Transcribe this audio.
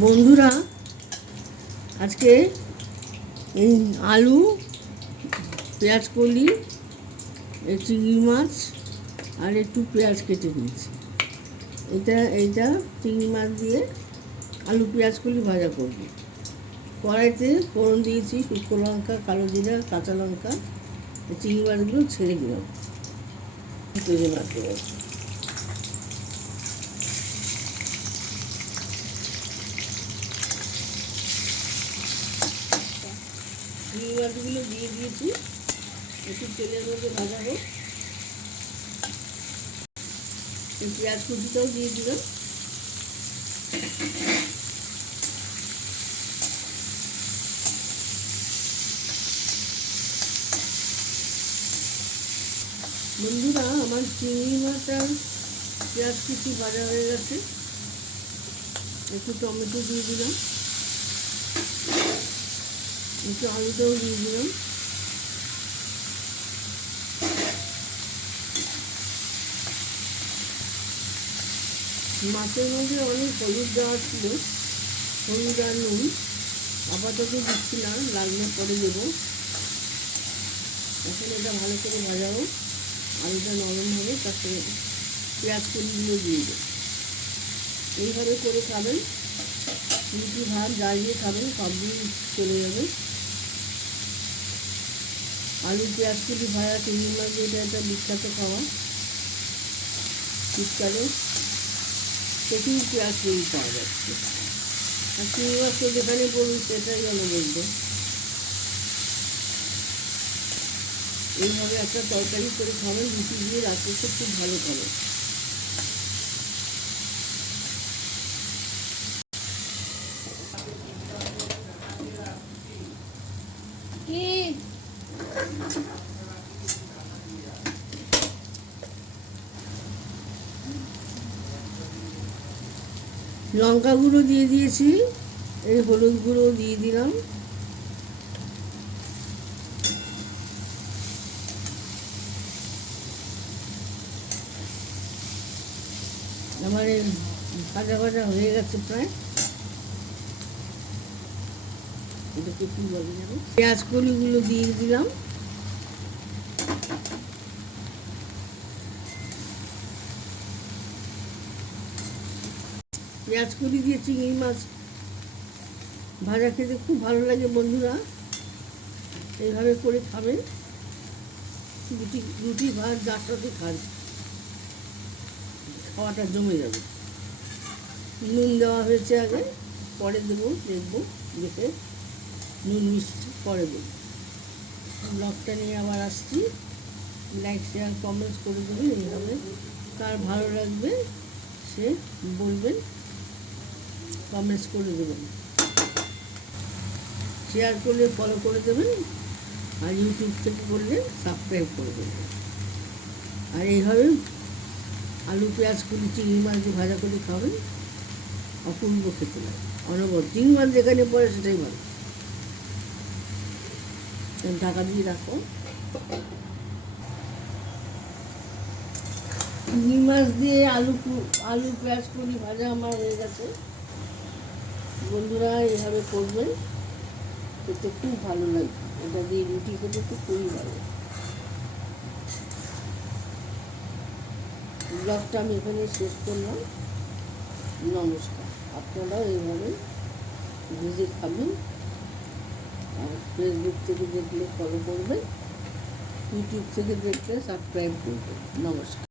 বন্ধুরা, আজকে এই আলু, পেঁয়াজ কলি, চিংড়ি মাছ আর একটু পেঁয়াজ কেটে দিয়েছি। এইটা চিংড়ি মাছ দিয়ে আলু পেঁয়াজ কলি ভাজা করব। কড়াইতে ফোড়ন দিয়েছি শুকনো লঙ্কা, কালো জিরা, কাঁচা লঙ্কা। চিংড়ি মাছগুলো ছেড়ে দিলাম। চিংড়ি মাছ দেবো, চিংড়ি মাছগুলো দিয়ে দিয়েছি। একটু তেলের মধ্যে ভাজাবো। পেঁয়াজ কুচিটাও দিয়ে দিলাম। বন্ধুরা, আমার চিংড়ি মাছ আর পেঁয়াজ কুচি ভাজা হয়ে গেছে। একটু টমেটো দিয়ে দিলাম, একটু আলুটাও দিয়ে দিলাম। মাছের মধ্যে অনেক হলুদ দেওয়া ছিল, হলুদ আর নুন আপাতত দিচ্ছি না, লাগলে পরে দেবো। এখন এটা ভালো করে ভাজাবো, আলুটা নরম হবে, তারপরে পেঁয়াজ কলিগুলো দিয়ে দেবো। এইভাবে করে খাবেন, রুটি ভাত জ্বালিয়ে খাবেন, সবই চলে যাবে। আলু পেঁয়াজ কলি ভাজা চিংড়ি মাছ দিয়ে এটা একটা বিখ্যাত খাওয়া। শীতকালে প্রচুর পেঁয়াজ কলি পাওয়া যাচ্ছে, আর চিংড়ি মাছ তো যেখানে বলুন সেটাই অনবদ্য। এইভাবে একটা তরকারি করে খাবেন, রুটি দিয়ে রাত্রে খুব ভালো খাবেন। লঙ্কা গুঁড়ো দিয়ে দিয়েছি, এই হলুদ গুঁড়ো দিয়ে দিলাম। আমার এই ভাজা ভাজা হয়ে গেছে প্রায়। এটাকে কি বলে যাবে, পেঁয়াজ কলিগুলো দিয়ে দিলাম। পেঁয়াজ কলি দিয়ে চিংড়ি মাছ ভাজা খেতে খুব ভালো লাগে বন্ধুরা। এইভাবে করে খাবেন, রুটি ভাত যার সাথে খান, খাওয়াটা জমে যাবে। নুন দেওয়া হয়েছে আগে, পরে দেবো, দেখবো দেখে নুন মিষ্টি পরে দেবো। ব্লগটা নিয়ে আবার আসছি। লাইক শেয়ার কমেন্টস করে দেবেন। এইভাবে কার ভালো লাগবে সে বলবেন, কমেন্টস করে দেবেন, শেয়ার করলে ফলো করে দেবেন, আর ইউটিউব থেকে করলে সাবস্ক্রাইব করে দেবেন। আর এইভাবে আলু পেঁয়াজ কলি চিংড়ি মাছ দিয়ে ভাজা করে খাবেন, অপূর্ব খেতে লাগে। অনবদ্য চিংড়ি মাছ যেখানে পড়ে সেটাই ভালো। ঢাকা দিয়ে রাখো। চিংড়ি মাছ দিয়ে আলু পেঁয়াজ কলি ভাজা আমার হয়ে গেছে। বন্ধুরা, এইভাবে করবেন, খেতে খুব ভালো লাগে। এটা দিয়ে রুটি খেতে তো খুবই ভালো। ব্লগটা আমি এখানে শেষ করলাম। নমস্কার। আপনারাও এইভাবে ভেজে খাবেন, আর ফেসবুক থেকে দেখলে ফলো করবেন, ইউটিউব থেকে দেখলে সাবস্ক্রাইব করবেন। নমস্কার।